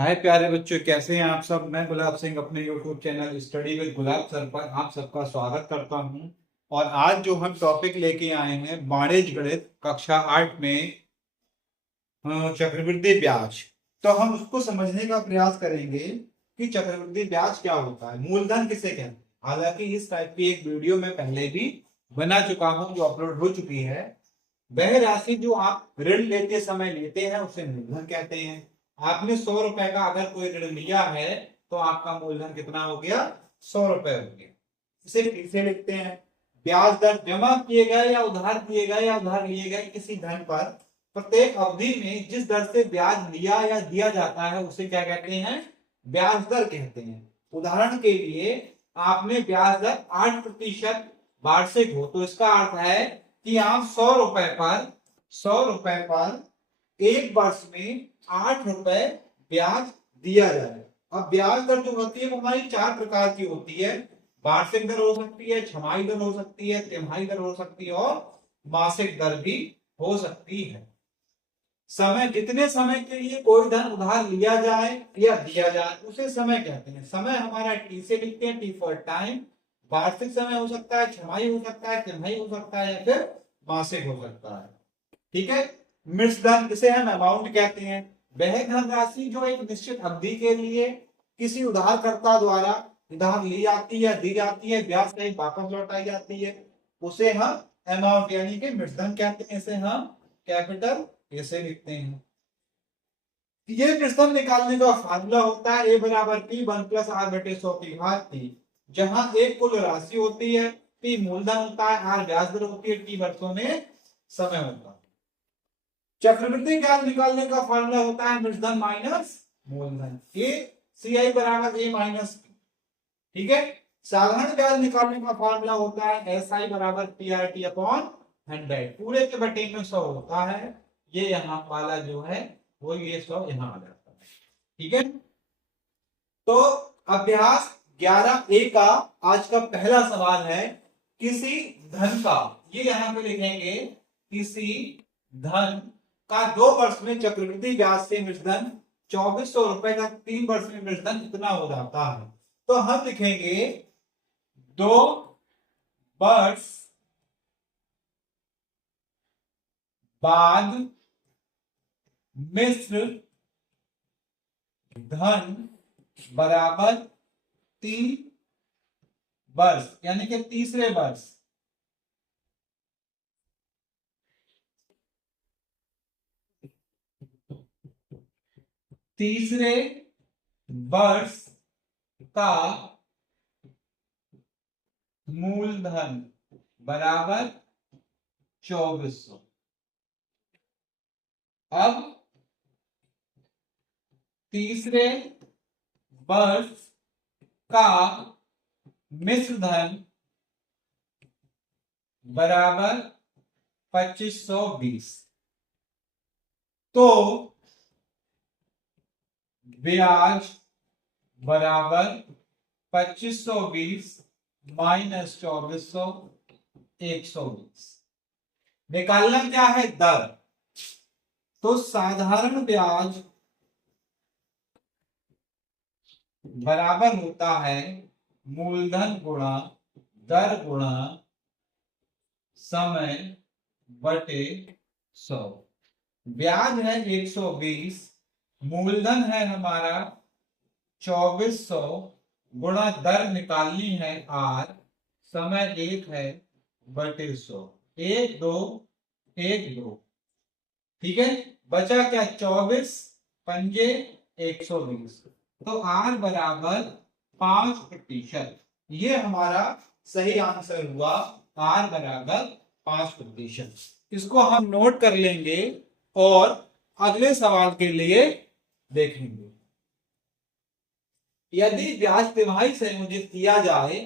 हाय प्यारे बच्चों, कैसे हैं आप सब। मैं गुलाब सिंह अपने YouTube channel study with gulab sir पर आप सबका स्वागत करता हूं। और आज जो हम टॉपिक लेके आए हैं वाणिज्य गणित कक्षा 8 में चक्रवृद्धि ब्याज। तो हम उसको समझने का प्रयास करेंगे कि चक्रवृद्धि ब्याज क्या होता है, मूलधन किसे कहते हैं। हालांकि इस टाइप की एक वीडियो में पहले भी बना चुका हूं जो अपलोड हो चुकी है। वह राशि जो आप ऋण लेते समय लेते हैं उसे मूलधन कहते हैं। आपने 100 रुपए का अगर कोई ऋण लिया है तो आपका मूलधन कितना हो गया, 100 रुपए हो गया। इसे फिर से लिखते हैं, ब्याज दर जमा किए गए या उधार किए गए या उधार लिए गए किसी धन पर प्रत्येक अवधि में जिस दर से ब्याज लिया या दिया जाता है उसे क्या कहते हैं, ब्याज दर कहते हैं। उदाहरण के लिए आपने ब्याज दर 8% वार्षिक हो तो इसका अर्थ है कि आप 100 रुपए पर एक वर्ष में 8 रुपए ब्याज दिया जाए। अब ब्याज दर जो होती है वो हमारी 4 प्रकार की होती है। वार्षिक दर हो सकती है, छमाही दर हो सकती है, तिमाही दर हो सकती है और मासिक दर भी हो सकती है। समय, जितने समय के लिए कोई धन उधार लिया जाए या दिया जाए उसे समय कहते हैं। समय हमारा टी से लिखते हैं, टी फॉर टाइम। वार्षिक समय हो सकता है, छमाही हो सकता है, तिमाही हो सकता है या फिर मासिक हो सकता है। ठीक है। मिश्र धन जिसे हम अमाउंट कहते हैं, वह धनराशि जो एक निश्चित अवधि के लिए किसी उधारकर्ता द्वारा उधार ली जाती है, दी जाती है, ब्याज सहित वापस लौटाई जाती है, उसे हम अमाउंट यानी कि मिश्र धन कहते हैं। इसे हम कैपिटल ऐसे लिखते हैं। ये प्रश्न निकालने का फार्मूला होता है ए बराबर पी 1+r/100 की घात टी। जहां एक कुल राशि होती है, पी मूलधन होता है, आर ब्याज दर होती है, टी वर्षों में समय होता है। चक्रवृद्धि ब्याज निकालने का फार्मूला होता है मूलधन माइनस मूलधन, ए सी आई बराबर ए माइनस पी। ठीक है। साधारण ब्याज निकालने का फार्मूला होता है एस आई बराबर पी आर टी अपॉन 100। पूरे के बटे में 100 होता है। ये यहाँ वाला जो है वो ये 100 यहाँ आ जाता है। ठीक है। तो अभ्यास 11A का आज का पहला सवाल है, किसी धन का, ये यहां पे लिखेंगे, किसी धन का 2 वर्ष में चक्रवृद्धि ब्याज से मृतधन 2400 रुपए का 3 वर्ष में मृतधन कितना हो जाता है। तो हम लिखेंगे 2 वर्ष बाद मिश्र धन बराबर 3 वर्ष यानी कि तीसरे वर्ष तीसरे वर्ष का मूलधन बराबर 2400। अब तीसरे वर्ष का मिश्र धन बराबर 2520। तो ब्याज बराबर 2520 माइनस 2400 120। निकालना क्या है, दर। तो साधारण ब्याज बराबर होता है मूलधन गुणा दर गुणा समय बटे 100। ब्याज है 120, मूलधन है हमारा 2400, गुणा दर निकालनी है आर, समय 1 है बटे 100, 1 2 1 2। ठीक है। बचा क्या, 24 पंजे 120। तो आर बराबर 5%। ये हमारा सही आंसर हुआ, आर बराबर 5%। इसको हम नोट कर लेंगे और अगले सवाल के लिए देखेंगे। यदि ब्याज तिमाही संयोजित किया जाए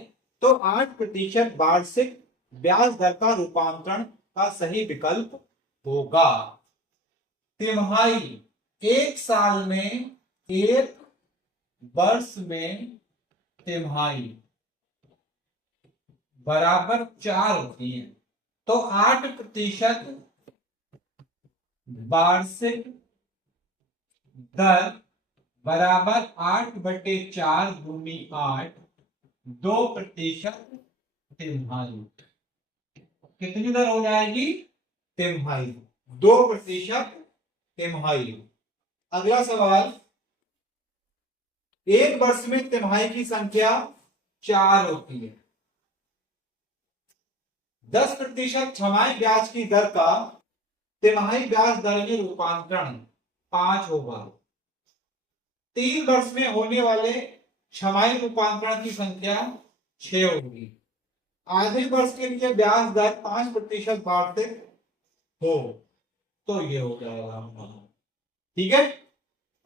तो 8% वार्षिक ब्याज दर का रूपांतरण का सही विकल्प होगा। तिमाही, एक साल में, एक वर्ष में तिमाही बराबर 4 होती है। तो 8% वार्षिक दर बराबर 8/4 दूनी 8, 2% तिमाही। कितनी दर हो जाएगी? तिमाही, 2% तिमाही। अगला सवाल, एक वर्ष में तिमाही की संख्या 4 होती है। 10% छमाही ब्याज की दर का तिमाही ब्याज दर में रूपांतरण 5 होगा। 3 वर्ष में होने वाले छमाही रूपांतरण की संख्या 6 होगी। आधे वर्ष के लिए ब्याज दर 5% वार्षिक हो, तो ये हो जाएगा। ठीक है।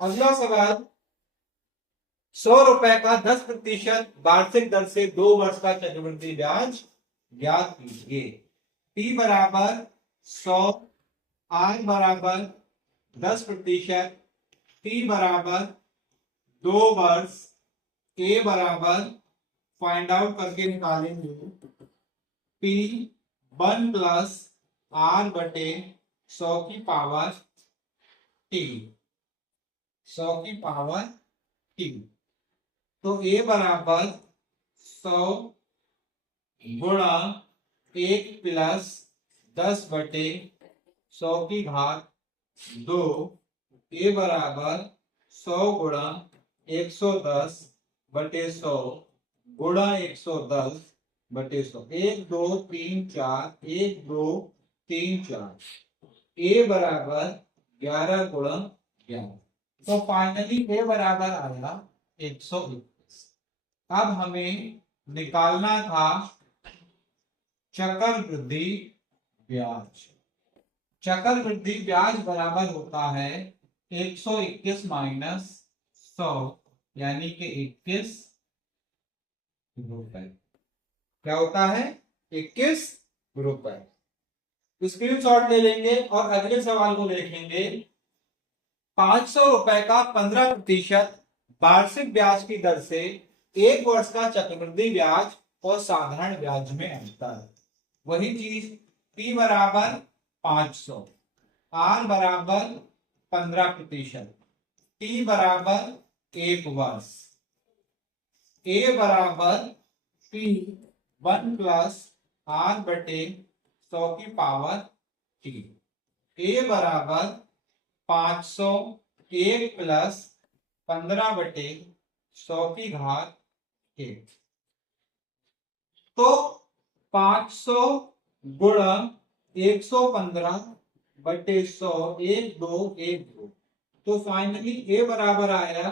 अगला सवाल, 100 रुपए का 10% वार्षिक दर से 2 वर्ष का चक्रवृद्धि ब्याज ज्ञात कीजिए। P बराबर 100, R बराबर 10%, T बराबर 2 वर्ष, A बराबर फाइंड आउट करके निकालेंगे P 1 प्लस R बटे 100 की पावर T, 100 की पावर T। तो A बराबर 100 गुणा 1 प्लस 10 बटे 100 की घात 2, A बराबर 100 गुणा 110 बटे 100 गुणा 110 बटे 100, 1 2 3 4, 1 2 3 4, A बराबर 11 गुणा 11। तो फाइनली A बराबर आया 121। अब हमें निकालना था चक्रवृद्धि ब्याज। चक्रवृद्धि ब्याज बराबर होता है 121 माइनस 100, यानी कि 21 रुपए। क्या होता है? 21 रुपए। स्क्रीनशॉट ले लेंगे और अगले सवाल को देखेंगे। 500 रुपए का 15% वार्षिक ब्याज की दर से 1 वर्ष का चक्रवृद्धि ब्याज और साधारण ब्याज में अंतर। वही चीज, P बराबर 500, R बराबर 15%, T बराबर 1 वर्ष, A बराबर P 1 प्लस R बटे 100 की पावर T। A बराबर 500 1 प्लस 15 बटे 100 की घात 1। तो 500 गुणा 115 बटे 100, 1 2 1 2। तो फाइनली A बराबर आया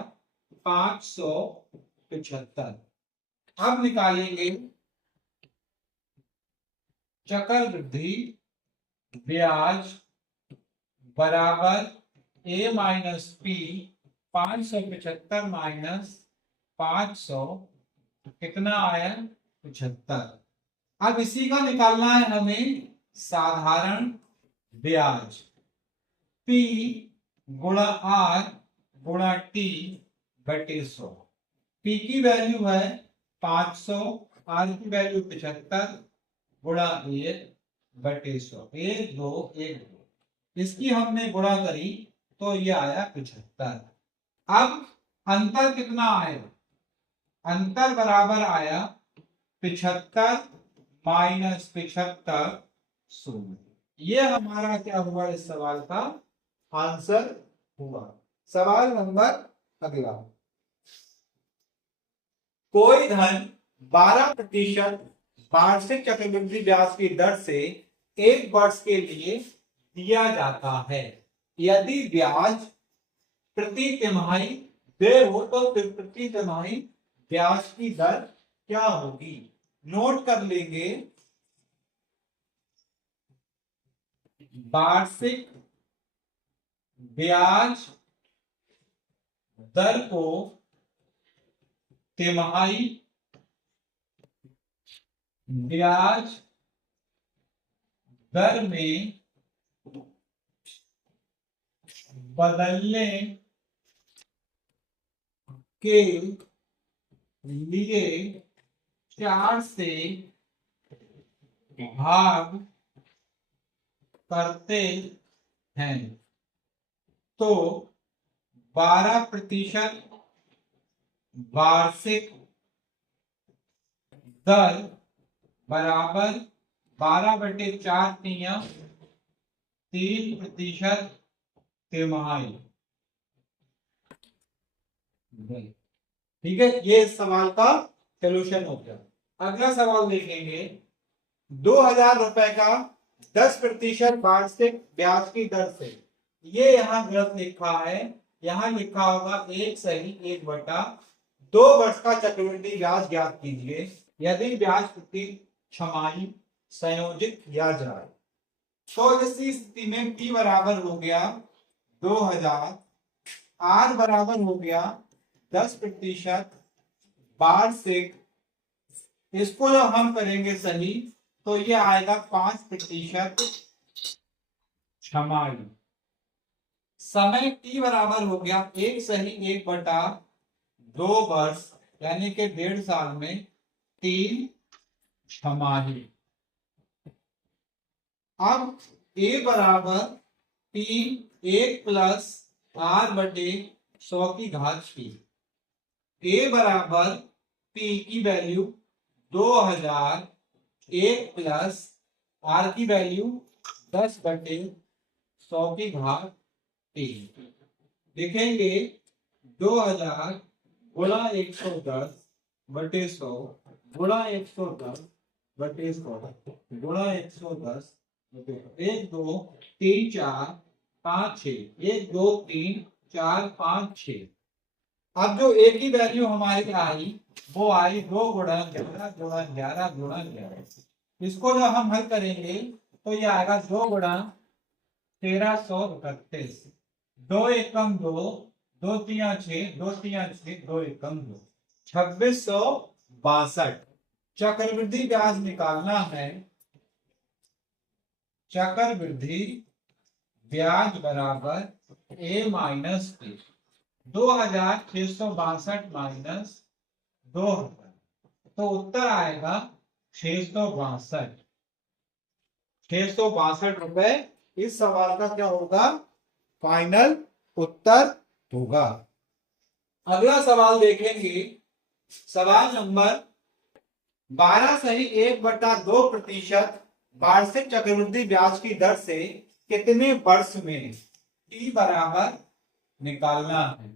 575। अब निकालेंगे चक्रवृद्धि ब्याज बराबर A माइनस P, 575 माइनस 500 कितना आया? 75। अब इसी का निकालना है हमें साधारण ब्याज। P गुणा R गुणा T बटे 100। P की वैल्यू है 500, R की वैल्यू 75 गुणा 1 बटे 100, 1 2 1 2। इसकी हमने गुणा करी तो ये आया 75। अब अंतर कितना आया? अंतर बराबर आया 75 माइनस 75 0। ये हमारा क्या हुआ? इस सवाल का आंसर हुआ। सवाल नंबर अगला, कोई धन 12% वार्षिक चक्रवृद्धि ब्याज की दर से 1 वर्ष के लिए दिया जाता है। यदि ब्याज प्रति तिमाही देय हो तो फिर प्रति तिमाही ब्याज की दर क्या होगी? नोट कर लेंगे, वार्षिक ब्याज दर को तिमाही ब्याज दर में बदलने के लिए 4 से भाग करते हैं तो 12% वार्षिक दर बराबर 12/4 3% तिमाही। ठीक है, ये इस सवाल का सोल्यूशन हो गया। अगला सवाल देखेंगे, 2000 रुपए का 10% वार्षिक ब्याज की दर से, ये यहाँ गलत लिखा है, यहाँ लिखा होगा 1/2 वर्ष का चक्रवृद्धि ब्याज ज्ञात कीजिए यदि ब्याज प्रति छमाही संयोजित किया जाए। तो इस स्थिति में P बराबर हो गया 2000, R बराबर हो गया 10% वार्षिक, इसको जब हम करेंगे सही तो ये आएगा 5% छमाही। समय T बराबर हो गया 1/1/2 वर्ष यानी कि 1.5 साल में 3 छमाही। अब A बराबर P 1 प्लस R/100P। A बराबर P की वैल्यू 2000, 1 प्लस R की वैल्यू 10/100P। लिखेंगे 2000 गुणा 110/100 गुणा 110/100 गुणा 110, 1 2 3 4 5 6, 1 2 3 4 5 6। अब जो A की वैल्यू हमारी आई वो आई 2 गुणा 11 गुणा 11 गुणा 11। इसको जब हम हल करेंगे तो ये आएगा 2 गुणा 1331, 2 एकम 2, 2 तिया 6, 2 तिया 6, 2 एकम 2, 2662। चक्रवृद्धि ब्याज निकालना है, चक्रवृद्धि ब्याज बराबर A माइनस P, 2662 माइनस 2000, तो उत्तर आएगा 662 रुपए इस सवाल का क्या होगा, फाइनल उत्तर होगा। अगला सवाल देखेंगे, सवाल नंबर 12 सही 1/2% वार्षिक चक्रवृद्धि ब्याज की दर से कितने वर्ष में T बराबर निकालना है।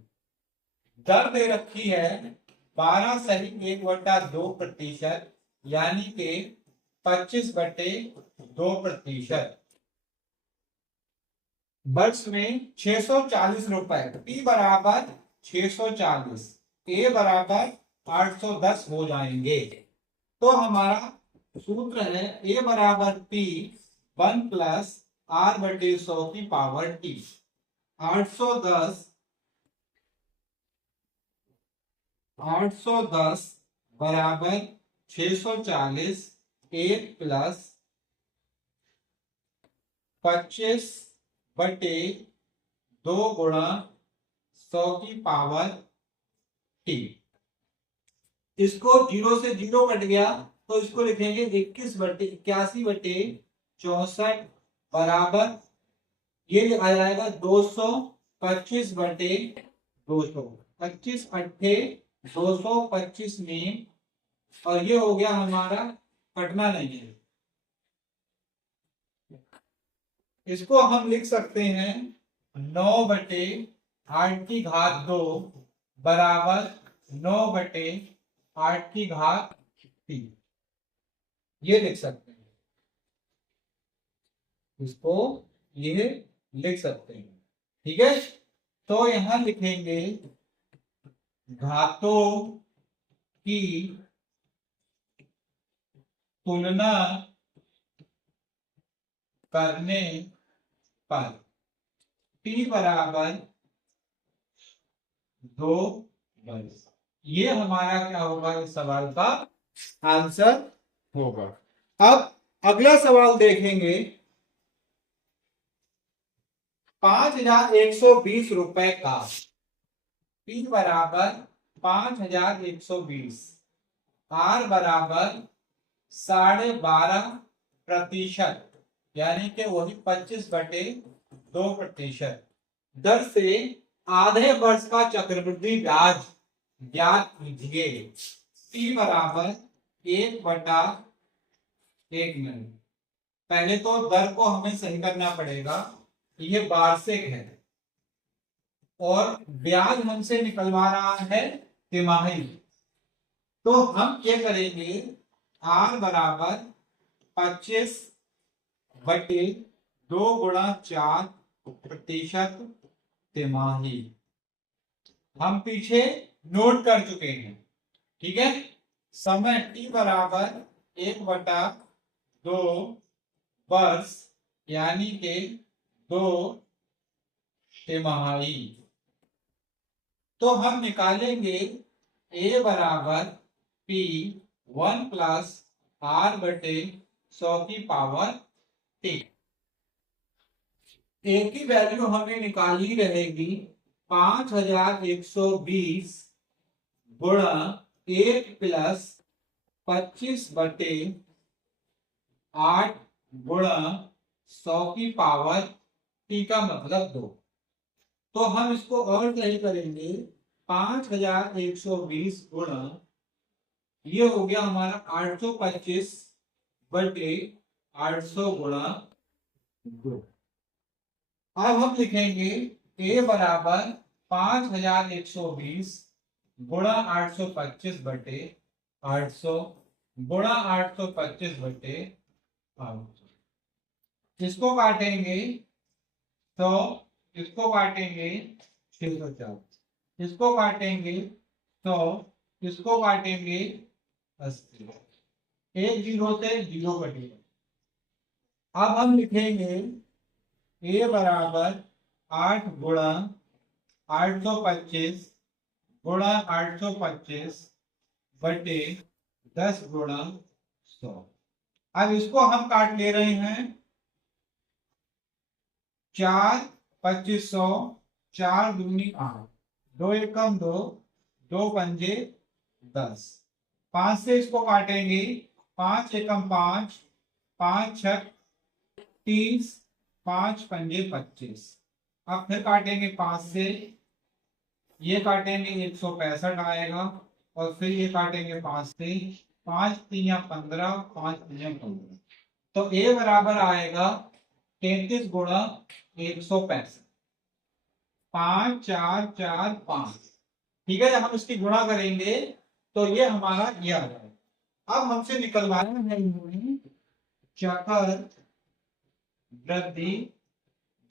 दर दे रखी है 12 सही 1/2% यानी कि 25/2%। वर्ष में 640 रुपए, P बराबर 640, A बराबर 810 हो जाएंगे। तो हमारा सूत्र है A बराबर P 1 प्लस R/100T। 810 बराबर 640, 1 प्लस 25/2 गुणा 100T। इसको 0 से 0 कट गया तो इसको लिखेंगे 81/81/64 बराबर, ये आ जाएगा 225/200, 25 अट्ठे 225 में, और ये हो गया हमारा, कटना नहीं है, इसको हम लिख सकते हैं 9/8 बराबर 9/8, ये लिख सकते हैं, इसको ये लिख सकते हैं। ठीक है, तो यहां लिखेंगे घातों की तुलना करने पर T बराबर 2 वर्ष, ये हमारा क्या होगा, इस सवाल का आंसर होगा। अब अगला सवाल देखेंगे, 5120 रुपए का P बराबर 5120, R बराबर 12.5% यानी कि वही 25/2% दर से आधे वर्ष का चक्रवृद्धि ब्याज ज्ञात कीजिए। टी बराबर 1/1 में। पहले तो दर को हमें सही करना पड़ेगा। ये वार्षिक है और ब्याज हमसे निकलवा रहा है तिमाही। तो हम क्या करेंगे, आर बराबर 25/2 × 4 तिमाही। हम पीछे नोट कर चुके हैं, ठीक है। समय टी बराबर 1/2 वर्ष यानी के 2 तिमाही। तो हम निकालेंगे ए बराबर पी 1 + r/100 टी। ए की वैल्यू हमें निकाली रहेगी 5120 गुणा 1 + 25/8 गुणा 100 टी का मतलब 2। तो हम इसको और सही करेंगे, 5120 गुणा, ये हो गया हमारा 825/800 गुणा 2। अब हम लिखेंगे ए बराबर 5120 गुणा 825/800 गुणा 825/800। इसको काटेंगे तो इसको काटेंगे 640, इसको काटेंगे तो इसको काटेंगे 80। एक जीरो से जीरो कटेगा। अब हम लिखेंगे ए बराबर 8 गुणा 825 गुणा 825/10 गुणा 100। अब इसको हम काट ले रहे हैं 4 2500, 4 दूनी 8, 2 एकम 2, 2 पंजे 10। 5 से इसको काटेंगे, 5 एकम 5, 5 छक 30, 5 पंजे 25। अब फिर काटेंगे 5 से, ये काटेंगे 165 आएगा, और फिर ये काटेंगे 5 से, 5 3 15, 5 3 15। तो ए बराबर आएगा 33 गुणा 165, 5 4 4 5। ठीक है, जब हम इसकी गुणा करेंगे तो ये हमारा ये आ जाएगा। अब हमसे निकलवाना है चक्रवृद्धि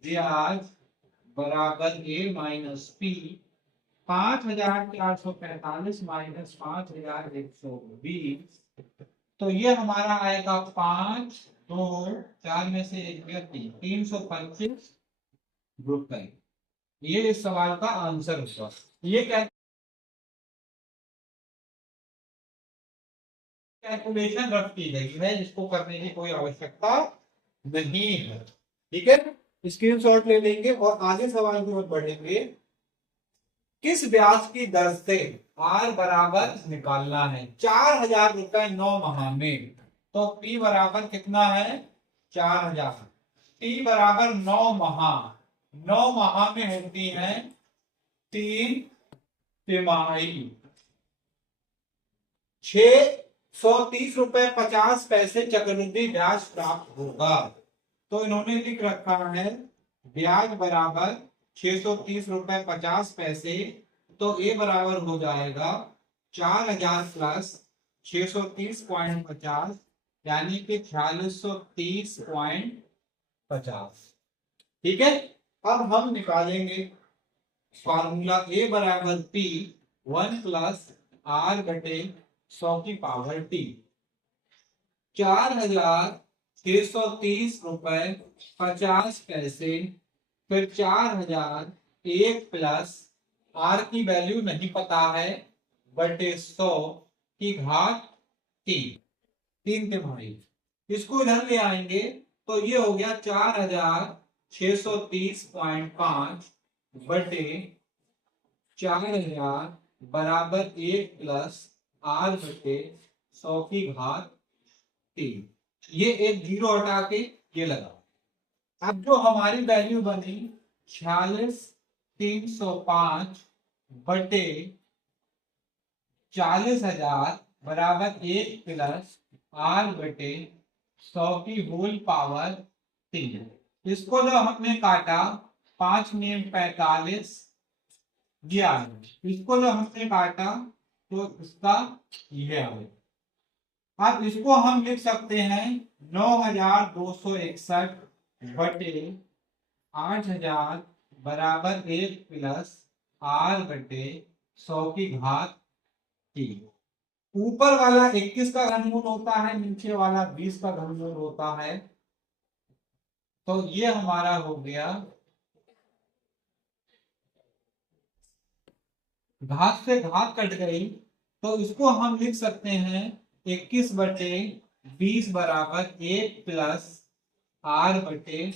ब्याज बराबर ए माइनस पी 5445 माइनस 5120। तो ये हमारा आएगा 5 2 4 में से 1 गया 325 रुपए। ये इस सवाल का आंसर होगा। ये कैलकुलेशन रख की गई है, इसको करने की कोई आवश्यकता नहीं है। ठीक है, स्क्रीनशॉट ले लेंगे और आगे सवाल की ओर बढ़ेंगे। किस ब्याज की दर से आर बराबर निकालना है? 4000 रुपए 9 माह में। तो पी बराबर कितना है? 4000। टी बराबर 9 माह। 9 माह में होती है 3 तिमाही। 630 रुपए 50 पैसे चक्रवृद्धि ब्याज प्राप्त होगा। तो इन्होंने लिख रखा है ब्याज बराबर 630 रुपए 50 पैसे। तो ए बराबर हो जाएगा 4000 प्लस 630.50 यानी कि 4630.50। ठीक है, अब हम निकालेंगे फॉर्मूला ए बराबर पी 1 + r/100 टी। 4630 रुपए 50 पैसे, फिर 4000, 1 प्लस आर की वैल्यू नहीं पता है बटे 100 की घात 3 तिमाही। इसको इधर ले आएंगे तो ये हो गया 4630.5 बटे 4000 बराबर 1 प्लस r/100 की घात 3। ये एक जीरो हटा के ये लगा। अब जो हमारी वैल्यू बनी 305 बटे 40,000 बराबर 1 प्लस r बटे 100 की होल पावर 3। इसको जो हमने काटा 5 में 45 दिया, इसको जो हमने काटा तो इसका ये आए। अब इसको हम लिख सकते हैं 9,261 बटे 8,000 बराबर 1 प्लस r बटे 100 की घात 3। ऊपर वाला 21 का घनमूल होता है, नीचे वाला 20 का घनमूल होता है, तो ये हमारा हो गया, घात से घात कट गई तो इसको हम लिख सकते हैं 21 बटे 20 बराबर 1 प्लस r बटे।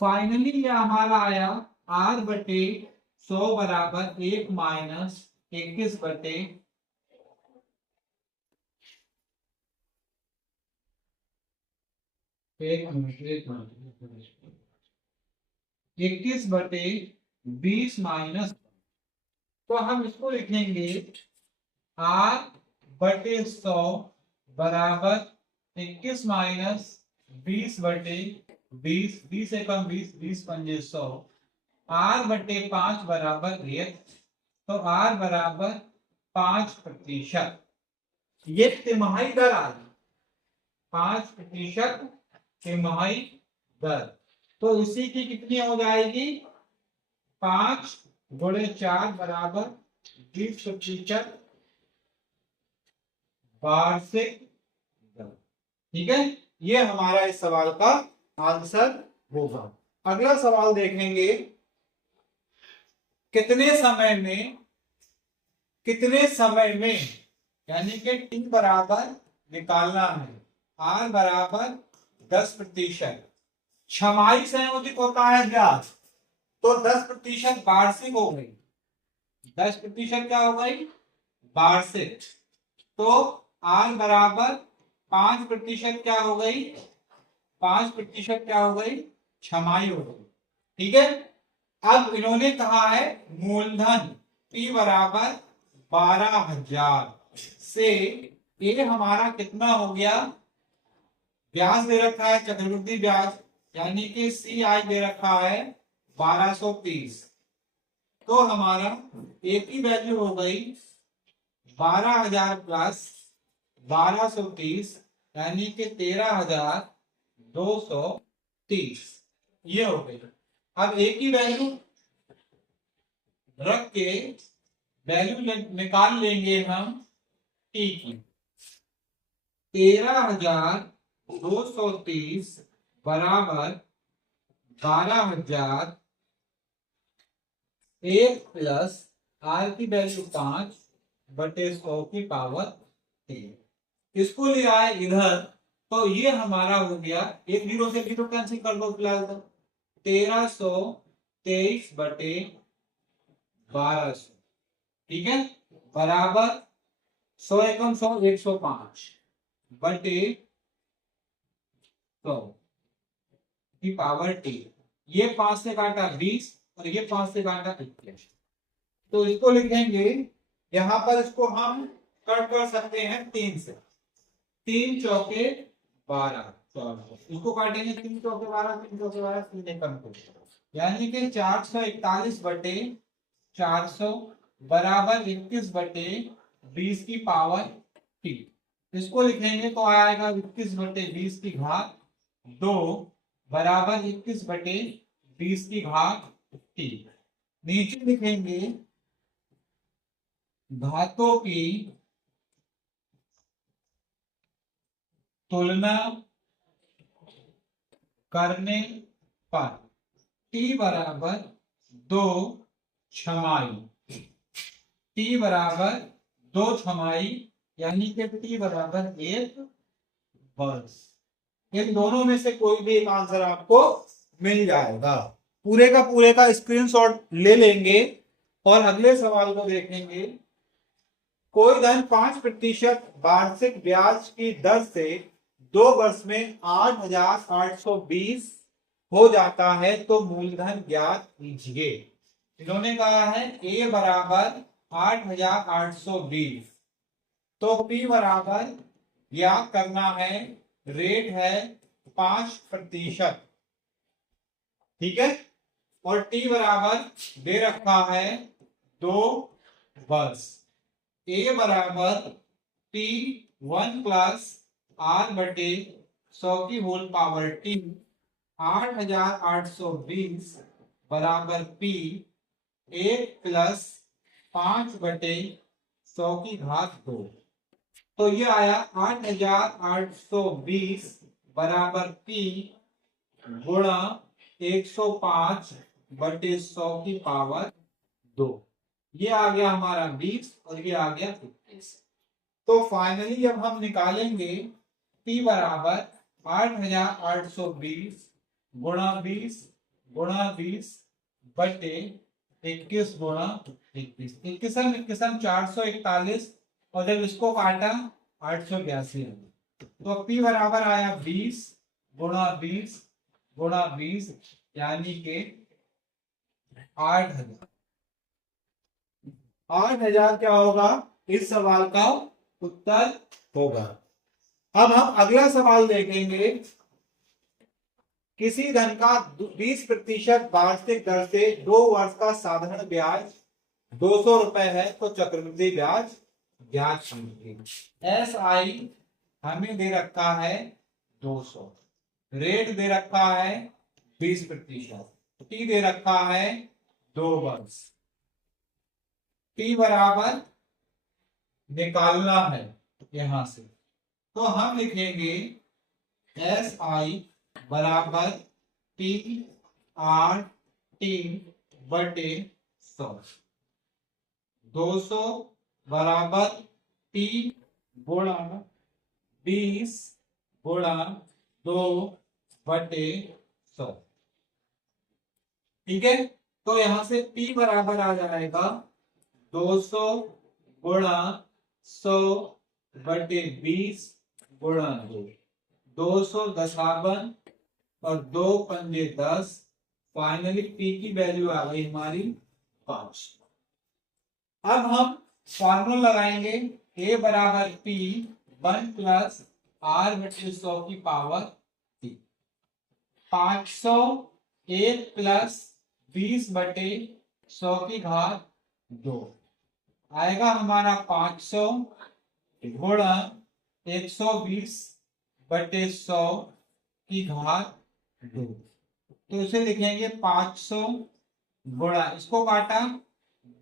फाइनली ये हमारा आया r बटे 100 बराबर 1 माइनस 21 बटे 21 बटे 20 माइनस, तो हम इसको लिखेंगे r बटे 100 बराबर 21 माइनस 20 बटे 20, 20 से कम 20, 20 पंजे 100, r बटे 5 बराबर 1, तो r बराबर 5%। ये तिमाही दर आ गई, 5% तिमाही दर। तो इसी की कितनी हो जाएगी, 5 गुणे 4 बराबर 20% वार्षिक दर। ठीक है, ये हमारा इस सवाल का आंसर होगा। अगला सवाल देखेंगे, कितने समय में यानी कि t बराबर निकालना है, r बराबर 10%, छमाही संयोजित होता है ब्याज, तो 10% वार्षिक हो गई, 10% क्या हो गई, वार्षिक, तो r बराबर 5% क्या हो गई, 5% क्या हो गई, छमाही हो गई। ठीक है, अब इन्होंने कहा है मूलधन p बराबर 12,000 से ये हमारा कितना हो गया, ब्याज दे रखा है चक्रवृद्धि ब्याज, यानी कि CI दे रखा है 1230, तो हमारा एक ही वैल्यू हो गई 12,000 प्लस 1230 यानी कि 13,230, ये हो गई। अब एक ही वैल्यू रख के वैल्यू निकाल लेंगे हम टी की, 13,230 बराबर 12,000 1 प्लस r की वैल्यू 5 बटे 100 की पावर 3, इसको ले आए इधर, तो ये हमारा हो गया, एक जीरो से जीरो कैंसिल कर दो फिलहाल, तो 1323 बटे 1200, ठीक है, बराबर 100 एकम 100 105 बटे 100 की पावर t, ये 5 से काटा 20 और ये 5 से काटा 21, तो इसको लिखेंगे यहां पर, इसको हम कट कर सकते हैं 3 से, 3 चौके 12, इसको काटेंगे 3 चौके 12, 3 चौके 12, 3 एकम को, यानी कि 441 बटे 400 बराबर 21 बटे 20 की पावर t, इसको लिखेंगे तो आएगा 21 बटे 20 की घात 2 बराबर 21 बटे 20 की घात t। नीचे लिखेंगे घातों की तुलना करने पर t बराबर 2 छमाही, t बराबर 2 छमाही यानी कि t बराबर 1 वर्ष, इन दोनों में से कोई भी एक आंसर आपको मिल जाएगा। पूरे का स्क्रीनशॉट ले लेंगे और अगले सवाल को देखेंगे। कोई धन 5% वार्षिक ब्याज की दर से 2 वर्ष में 8,820 हो जाता है तो मूलधन ज्ञात कीजिए। इन्होंने कहा है ए बराबर 8,820, तो पी बराबर ज्ञात करना है, रेट है 5%, ठीक है। और टी बराबर दे रखा है 2 वर्ष। ए बराबर टी 1 प्लस आर बटे 100 की होल पावर टी 8,820 बराबर पी 1 प्लस 5 बटे 100 की घात 2। तो ये आया 8,820 बराबर पी गुणा 105 बटे 100 की पावर 2। ये आ गया हमारा 20 और ये आ गया 21। तो फाइनली जब हम निकालेंगे P बराबर 8,820 गुणा 20 बटे 21 गुणा 21, 21 441, और जब इसको काटा 882, तो P बराबर आया 20 गुणा 20 यानी के 8,000। 8,000 क्या होगा इस सवाल का उत्तर होगा। अब हम अगला सवाल देखेंगे। किसी धन का 20% वार्षिक दर से 2 वर्ष का साधारण ब्याज 200 रुपए है, तो चक्रवृद्धि ब्याज ज्ञात कीजिए। एस आई हमें दे रखा है 200, रेट दे रखा है 20%, टी दे रखा है 2 वर्ष। टी बराबर निकालना है यहां से, तो हम लिखेंगे एस आई बराबर टी आर टी बटे 100। 200 बराबर टी गुणा 20 गुणा 2 बटे 100, ठीक है। तो यहां से P बराबर आ जाएगा 200 गुणा 100 बटे 20 गुणा 2, 200 दशावन और 2 पंजे 10। फाइनली P की वैल्यू आ गई हमारी 5। अब हम फॉर्मूला लगाएंगे, A बराबर P 1 प्लस R बटे 100 की पावर 3। 500 1 प्लस 20 बटे 100 की घात 2 आएगा हमारा 500 गुणा 120 बटे 100 की घात 2। तो इसे लिखेंगे 500 गुणा, इसको काटा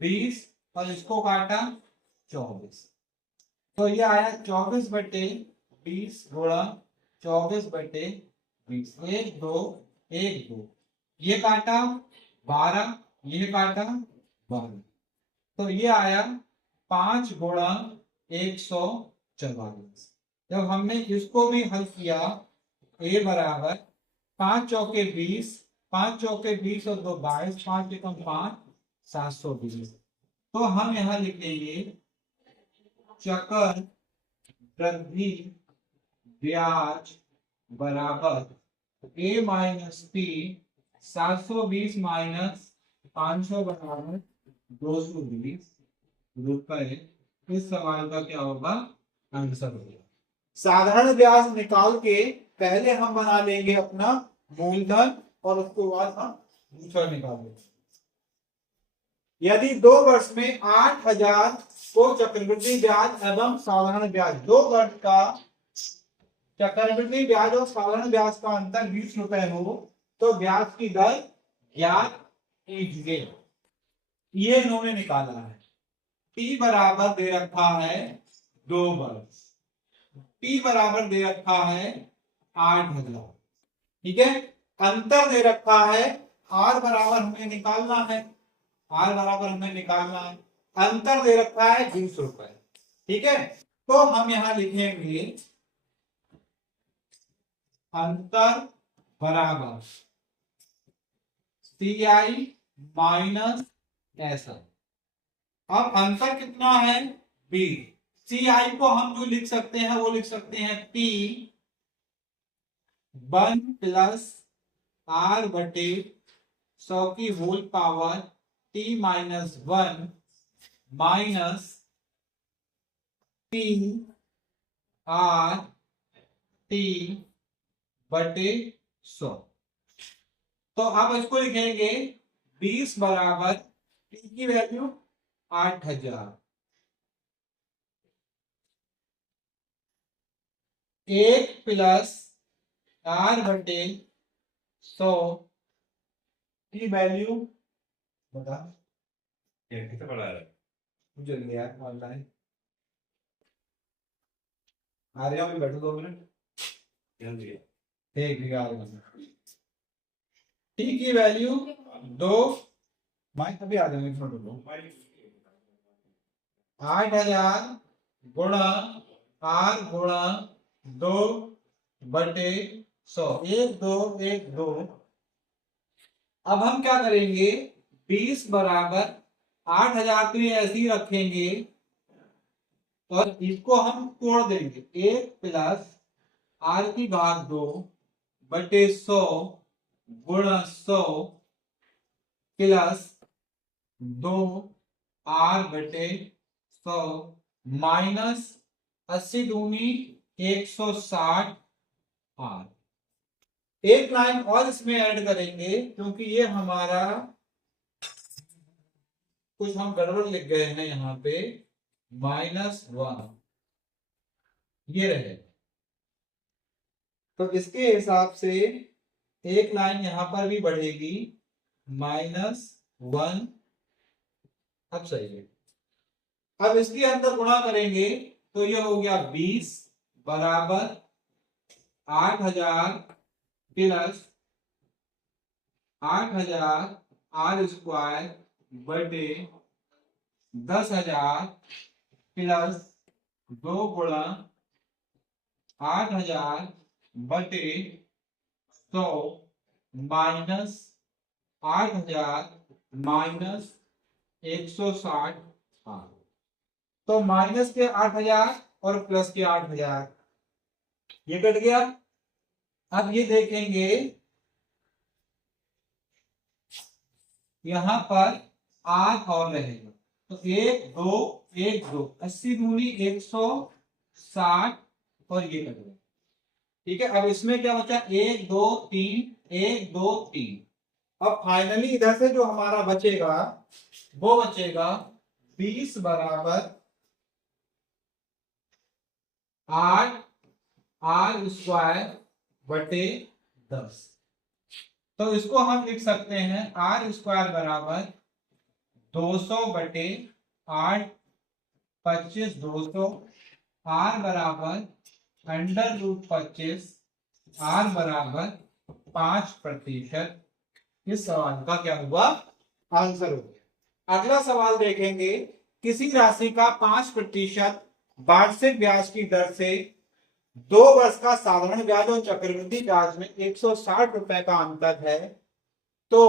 20 और इसको काटा 24, तो ये आया 24 बटे 20 गुणा 24 बटे 20। 1 2 1 2, ये काटा 12, ये काटा 12, तो ये आया 5 गुणा 144। जब हमने इसको भी हल किया, A बराबर 5 चौके 20, 5 चौके 20 और 2 22, 5 एकम 5, 720। तो हम यहां लिखेंगे चक्र वृद्धि ब्याज बराबर A माइनस P 720 माइनस 500 बराबर 220 रुपए। इस सवाल का क्या होगा आंसर होगा। साधारण ब्याज निकाल के पहले हम बना लेंगे अपना मूलधन और उसके बाद हम दूसरा निकालेंगे। यदि 2 वर्ष में 8,000 को चक्रवृद्धि ब्याज एवं साधारण ब्याज, 2 वर्ष का चक्रवृद्धि ब्याज और साधारण ब्याज का अंतर 20 रुपए हो, तो ब्याज की दर ज्ञात कीजिए। ये इन्होंने निकाला है। P बराबर दे रखा है 2 वर्ष, P बराबर दे रखा है 8,000, ठीक है। अंतर दे रखा है, R बराबर हमें निकालना है, R बराबर हमें निकालना है, अंतर दे रखा है 20 रुपए, ठीक है। तो हम यहां लिखेंगे अंतर बराबर CI माइनस SI। अब अंतर कितना है B, CI को हम जो लिख सकते हैं वो लिख सकते हैं P 1 प्लस आर बटे 100 की whole power T minus 1 minus P R T बटे 100। तो अब इसको लिखेंगे 20 बराबर टी की वैल्यू 8000, 1 प्लस आर बटे 100 की वैल्यू बता कितना बड़ा है? जल्दी यार ऑनलाइन आ रहे हो, बैठो 2 मिनट। ठीक है, टी की वैल्यू 2, माइक अभी आ जाएंगे, छोड़ दो। 8000 गुणा आर गुणा 2 बटे 100, 1 2 1 2। अब हम क्या करेंगे, 20 बराबर 8000 के लिए ऐसे ही रखेंगे और इसको हम तोड़ देंगे। 1 प्लस आर की घात 2 बटे 100 गुणा 100 प्लस 2 आर बटे 100 माइनस 80 दूनी 160 आर। एक लाइन और इसमें ऐड करेंगे क्योंकि ये हमारा कुछ हम गड़बड़ लिख गए हैं यहाँ पे, -1 ये रहे। तो इसके हिसाब से एक लाइन यहां पर भी बढ़ेगी, -1। अब सही है। अब इसके अंदर गुणा करेंगे तो ये हो गया 20 बराबर 8000 प्लस 8000 आर स्क्वायर बटे 10,000 प्लस 2 गुणा 8000 बटे 100 माइनस 8000 माइनस 160 आर। तो माइनस के 8000 और प्लस के 8000 ये कट गया। अब ये देखेंगे यहां पर आठ और रहेगा, तो 1 2 1 2 80 दूनी 160 और ये कट गया। ठीक है, अब इसमें क्या बचा, 1 2 3 1 2 3। अब फाइनली इधर से जो हमारा बचेगा वो बचेगा 20 बराबर 8 आर स्क्वायर बटे 10। तो इसको हम लिख सकते हैं आर स्क्वायर बराबर 200 बटे 8 25 200, आर बराबर √25, आर बराबर 5%। इस सवाल का क्या हुआ, आंसर हो गया। अगला सवाल देखेंगे, किसी राशि का 5% वार्षिक ब्याज की दर से 2 वर्ष का साधारण ब्याज और चक्रवृद्धि ब्याज में 160 रुपए का अंतर है, तो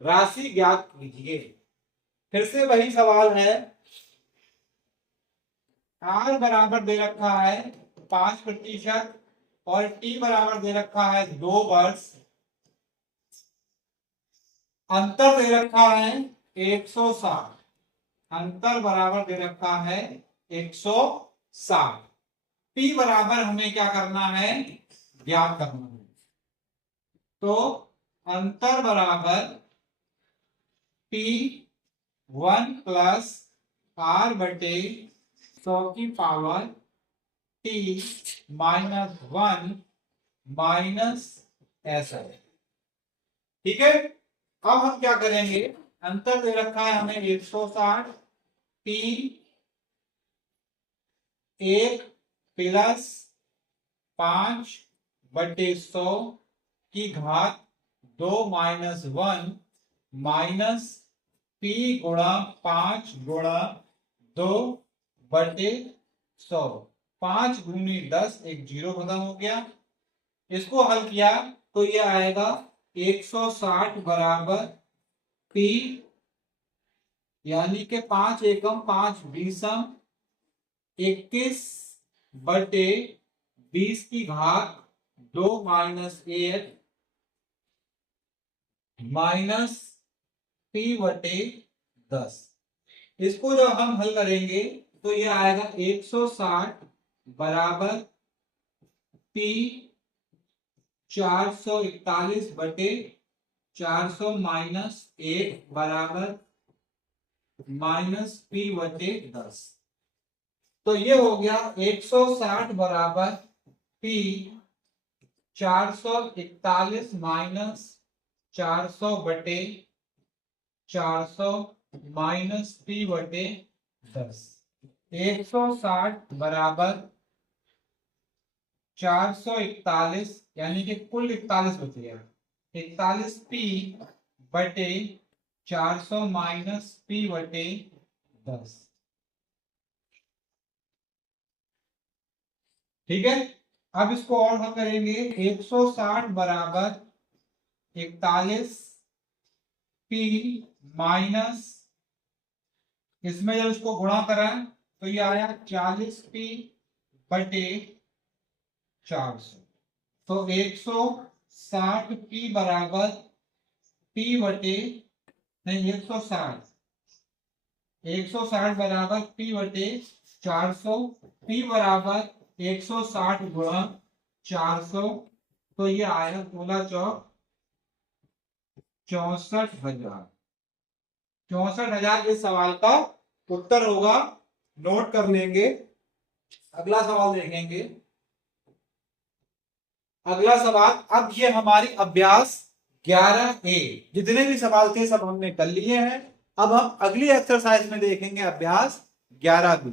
राशि ज्ञात कीजिए। फिर से वही सवाल है, आर बराबर दे रखा है 5% और टी बराबर दे रखा है 2 वर्ष, अंतर दे रखा है 160, अंतर बराबर दे रखा है 160। पी बराबर हमें क्या करना है, ज्ञात करना है। तो अंतर बराबर पी 1 प्लस आर बटे 100 की पावर टी -1 माइनस ऐसा। ठीक है, अब हम क्या करेंगे, अंतर दे रखा है हमें 160, पी 1 प्लस 5 बटे 100 की घात 2 -1 माइनस पी गुणा 5 गुणा 2 बटे 100। 5 दूनी 10, एक 0 खत्म हो गया। इसको हल किया तो ये आएगा 160 बराबर पी, यानी कि 5 एकम 5 बीसम 21 बटे 20 की घात 2 -1 माइनस पी बटे 10। इसको जब हम हल करेंगे तो ये आएगा 160 बराबर पी 441 बटे 400 माइनस 1 बराबर माइनस पी बटे 10। तो ये हो गया 160 बराबर पी 441 माइनस 400 बटे 400 माइनस पी बटे 10। 160 बराबर 441 यानी कि कुल 41 बचेगा। 41 पी बटे 400 माइनस पी बटे 10। ठीक है, अब इसको और हम करेंगे। 160 बराबर 41 पी माइनस, इसमें जब इसको गुणा करा तो ये आया 40 पी बटे 400। तो 160 पी बराबर पी बटे नहीं 160 बराबर पी बटे 400। पी बराबर 160 गुणा 400, तो ये आया 16 चौक 64,000। 64,000 इस सवाल का उत्तर होगा। नोट कर लेंगे। अगला सवाल देखेंगे। अगला सवाल, अब ये हमारी अभ्यास 11A, जितने भी सवाल थे सब हमने कर लिए हैं। अब हम अगली एक्सरसाइज में देखेंगे अभ्यास 11B।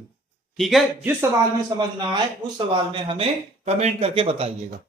ठीक है, जिस सवाल में समझ ना आए उस सवाल में हमें कमेंट करके बताइएगा।